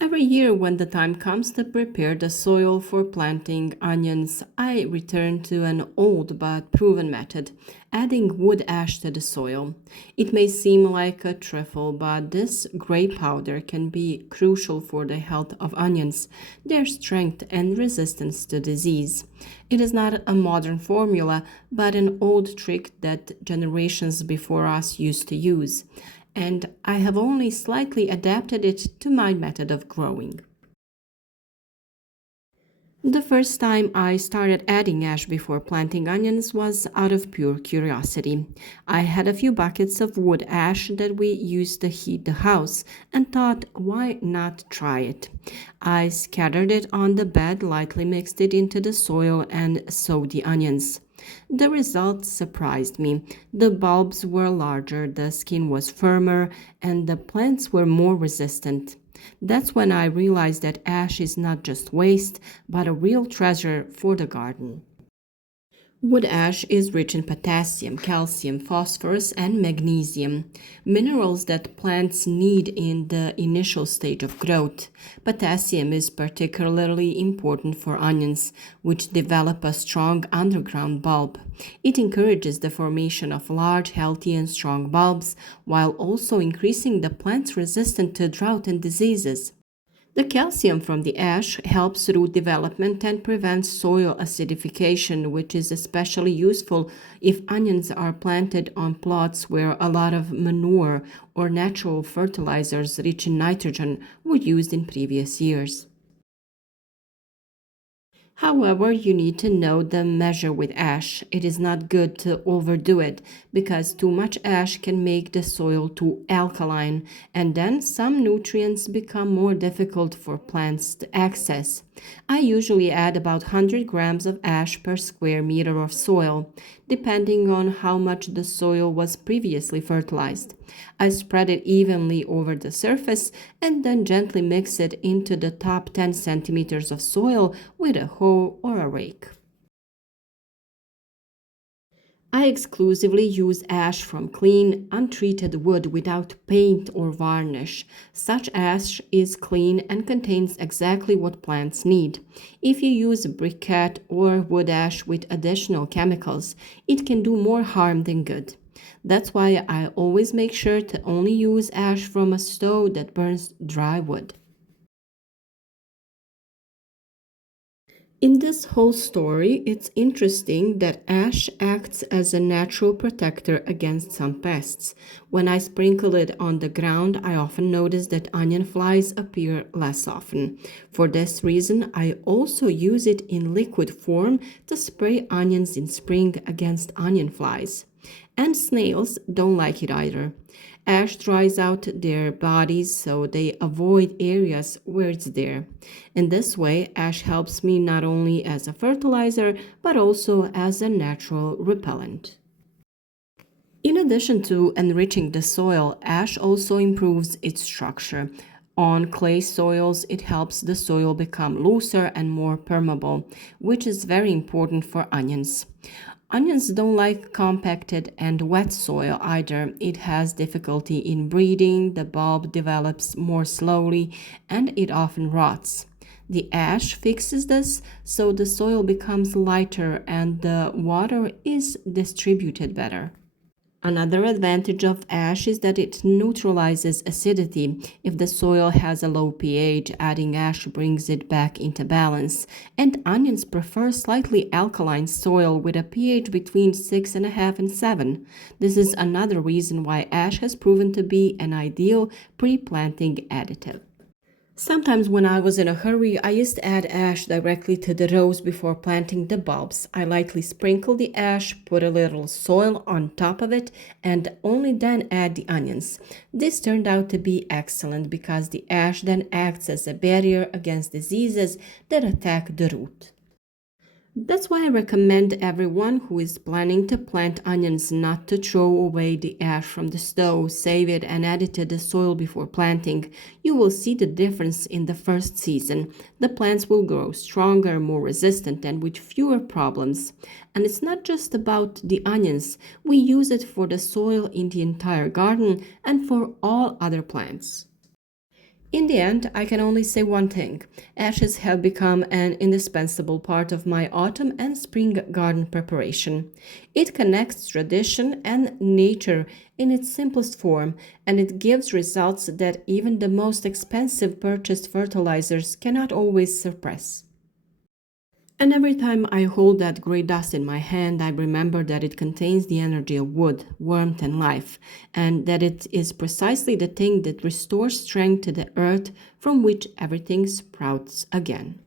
Every year, when the time comes to prepare the soil for planting onions, I return to an old but proven method, adding wood ash to the soil. It may seem like a trifle, but this gray powder can be crucial for the health of onions, their strength, and resistance to disease. It is not a modern formula, but an old trick that generations before us used to use, and I have only slightly adapted it to my method of growing. The first time I started adding ash before planting onions was out of pure curiosity. I had a few buckets of wood ash that we used to heat the house and thought, why not try it? I scattered it on the bed, lightly mixed it into the soil, and sowed the onions. The results surprised me. The bulbs were larger, the skin was firmer, and the plants were more resistant. That's when I realized that ash is not just waste, but a real treasure for the garden. Wood ash is rich in potassium, calcium, phosphorus, and magnesium, minerals that plants need in the initial stage of growth. Potassium is particularly important for onions, which develop a strong underground bulb. It encourages the formation of large, healthy, and strong bulbs, while also increasing the plant's resistance to drought and diseases. The calcium from the ash helps root development and prevents soil acidification, which is especially useful if onions are planted on plots where a lot of manure or natural fertilizers rich in nitrogen were used in previous years. However, you need to know the measure with ash. It is not good to overdo it because too much ash can make the soil too alkaline, and then some nutrients become more difficult for plants to access. I usually add about 100 grams of ash per square meter of soil, depending on how much the soil was previously fertilized. I spread it evenly over the surface and then gently mix it into the top 10 centimeters of soil with a hoe or a rake. I exclusively use ash from clean, untreated wood without paint or varnish. Such ash is clean and contains exactly what plants need. If you use briquette or wood ash with additional chemicals, it can do more harm than good. That's why I always make sure to only use ash from a stove that burns dry wood. In this whole story, it's interesting that ash acts as a natural protector against some pests. When I sprinkle it on the ground, I often notice that onion flies appear less often. For this reason, I also use it in liquid form to spray onions in spring against onion flies. And snails don't like it either. Ash dries out their bodies so they avoid areas where it's there. In this way, ash helps me not only as a fertilizer but also as a natural repellent. In addition to enriching the soil, ash also improves its structure. On clay soils, it helps the soil become looser and more permeable, which is very important for onions. Onions don't like compacted and wet soil either. It has difficulty in breeding, the bulb develops more slowly, and it often rots. The ash fixes this so the soil becomes lighter and the water is distributed better. Another advantage of ash is that it neutralizes acidity. If the soil has a low pH, adding ash brings it back into balance. And onions prefer slightly alkaline soil with a pH between 6.5 and 7. This is another reason why ash has proven to be an ideal pre-planting additive. Sometimes when I was in a hurry, I used to add ash directly to the rows before planting the bulbs. I lightly sprinkle the ash, put a little soil on top of it, and only then add the onions. This turned out to be excellent because the ash then acts as a barrier against diseases that attack the root. That's why I recommend everyone who is planning to plant onions not to throw away the ash from the stove, save it and add it to the soil before planting. You will see the difference in the first season. The plants will grow stronger, more resistant, and with fewer problems. And it's not just about the onions. We use it for the soil in the entire garden and for all other plants. In In the end, I can only say one thing. Ashes have become an indispensable part of my autumn and spring garden preparation. It connects tradition and nature in its simplest form, and it gives results that even the most expensive purchased fertilizers cannot always suppress. And every time I hold that gray dust in my hand, I remember that it contains the energy of wood, warmth, and life, and that it is precisely the thing that restores strength to the earth from which everything sprouts again.